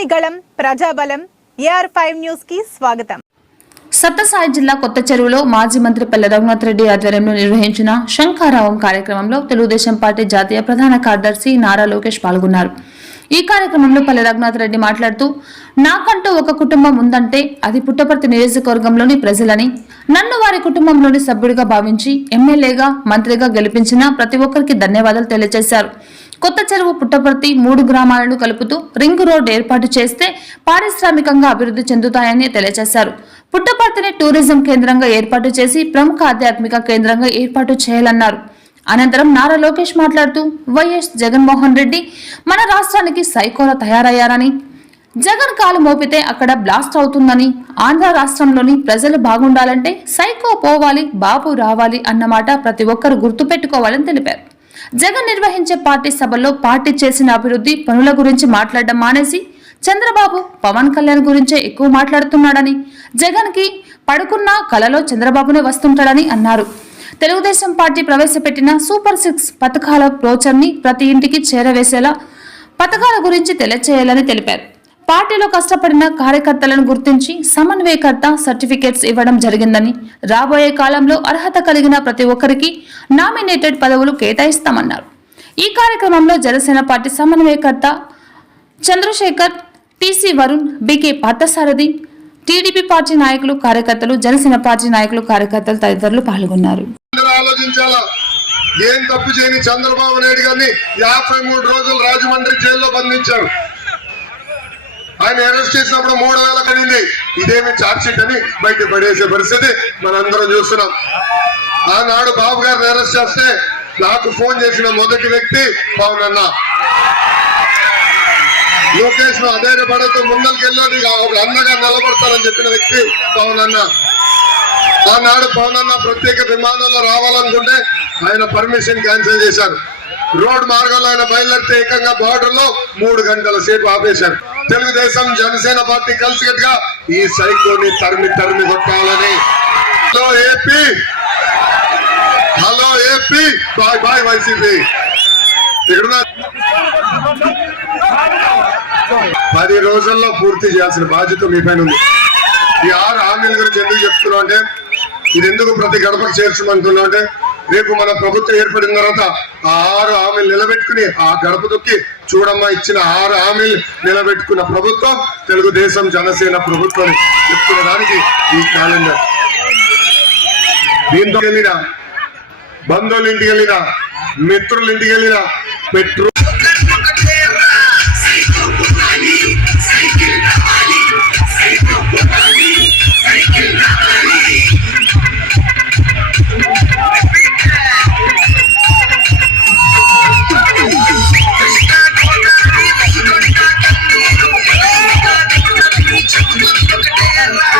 ప్రజని ప్రజాబలం AR five న్యూస్కి స్వాగతం. సత్తసాయి జిల్లా కొత్త చెరువులో మాజీ మంత్రి పల్లె రఘునాథ్ రెడ్డి ఆధ్వర్యంలో నిర్వహించిన శంఖారావం కార్యక్రమంలో తెలుగుదేశం పార్టీ జాతీయ ప్రధాన కార్యదర్శి నారా లోకేష్ పాల్గొన్నారు. ఈ కార్యక్రమంలో పల్లె రఘునాథ్ రెడ్డి మాట్లాడుతూ నాకంటూ ఒక కుటుంబం ఉందంటే అది పుట్టపర్తి నియోజకవర్గంలోని ప్రజలని నన్ను వారి కుటుంబంలోని సభ్యుడిగా భావించి ఎమ్మెల్యేగా మంత్రిగా గెలిపించిన ప్రతి ఒక్కరికి ధన్యవాదాలు తెలియజేశారు. కొత్త చెరువు పుట్టపర్తి మూడు గ్రామాలను కలుపుతూ రింగ్ రోడ్ ఏర్పాటు చేస్తే పారిశ్రామికంగా అభివృద్ధి చెందుతాయని తెలియజేశారు. పుట్టపర్తిని టూరిజం కేంద్రంగా ఏర్పాటు చేసి ప్రముఖ ఆధ్యాత్మిక కేంద్రంగా ఏర్పాటు చేయాలన్నారు. అనంతరం నారా లోకేష్ మాట్లాడుతూ వైఎస్ జగన్మోహన్ రెడ్డి మన రాష్ట్రానికి సైకోలా తయారయ్యారని జగన్ కాలు మోపితే అక్కడ బ్లాస్ట్ అవుతుందని ఆంధ్ర రాష్ట్రంలోని ప్రజలు బాగుండాలంటే సైకో పోవాలి బాబు రావాలి అన్నమాట ప్రతి ఒక్కరు గుర్తుపెట్టుకోవాలని తెలిపారు. జగన్ నిర్వహించే పార్టీ సభల్లో పార్టీ చేసిన అభివృద్ధి పనుల గురించి మాట్లాడడం మానేసి చంద్రబాబు పవన్ కళ్యాణ్ గురించే ఎక్కువ మాట్లాడుతున్నాడని జగన్కి పడుకున్న కలలో చంద్రబాబునే వస్తుంటాడని అన్నారు. తెలుగుదేశం పార్టీ ప్రవేశపెట్టిన సూపర్ సిక్స్ పథకాల బ్రోచర్ని ప్రతి ఇంటికి చేరవేసేలా పథకాల గురించి తెలియచేయాలని తెలిపారు. పార్టీలో కష్టపడిన కార్యకర్తలను గుర్తించి సమన్వయకర్త సర్టిఫికేట్స్ ఇవ్వడం జరిగిందని రాబోయే కాలంలో అర్హత కలిగిన ప్రతి ఒక్కరికి నామినేటెడ్ పదవులు కేటాయిస్తామన్నారు. ఈ కార్యక్రమంలో జనసేన పార్టీ సమన్వయకర్త Chandrasekhar TC Varun BK Parthasarathy TDP party నాయకులు కార్యకర్తలు జనసేన పార్టీ నాయకులు కార్యకర్తలు తదితరులు పాల్గొన్నారు. ఏం తప్పు చేయని చంద్రబాబు నాయుడు గారిని యాభై మూడు రోజులు రాజమండ్రి జైల్లో బంధించారు. ఆయన అరెస్ట్ చేసినప్పుడు మూడు వేల కడింది ఇదేమి చార్జ్షీట్ అని బయట పడేసే పరిస్థితి మనందరం చూస్తున్నాం. ఆనాడు బాబు గారిని అరెస్ట్ చేస్తే నాకు ఫోన్ చేసిన మొదటి వ్యక్తి పవన్ అన్న లోకేష్ను అధైర్యపడతూ ముందరికెళ్ళో నీకు ఒక అన్నగా నిలబడతానని చెప్పిన వ్యక్తి పవన్ అన్న ఆనాడు పవన్ అన్న ప్రత్యేక విమానంలో రావాలనుకుంటే ఆయన పర్మిషన్ క్యాన్సిల్ చేశారు. రోడ్ మార్గంలో ఆయన బయలుదేరితే ఏకంగా బార్డర్లో మూడు గంటల సేపు ఆపేశారు. తెలుగుదేశం జనసేన పార్టీ కలిసికట్టుగా ఈ సైకోని తరిమి తరిమి కొట్టాలని. Hello AP. Hello AP. Bye bye YCP. ఇక్కడ పది రోజుల్లో పూర్తి చేయాల్సిన బాధ్యత మీ పైన ఉంది. ఈ ఆరు హామీల గురించి ఎందుకు చెప్తున్నా అంటే ఇది ఎందుకు ప్రతి గడపకు చేర్చమంటున్నా అంటే రేపు మన ప్రభుత్వం ఏర్పడిన తర్వాత ఆ ఆరు హామీలు నిలబెట్టుకుని ఆ గడప దొక్కి చూడమ్మ ఇచ్చిన ఆరు హామీలు నిలబెట్టుకున్న ప్రభుత్వం తెలుగుదేశం జనసేన ప్రభుత్వం చెప్తున్న దానికి ఈ క్యాలెండర్. దీంతో వెళ్ళిన బంధువులు ఇంటికి వెళ్ళిన మిత్రులు ఇంటికి వెళ్ళిన పెట్రోల్ tierra.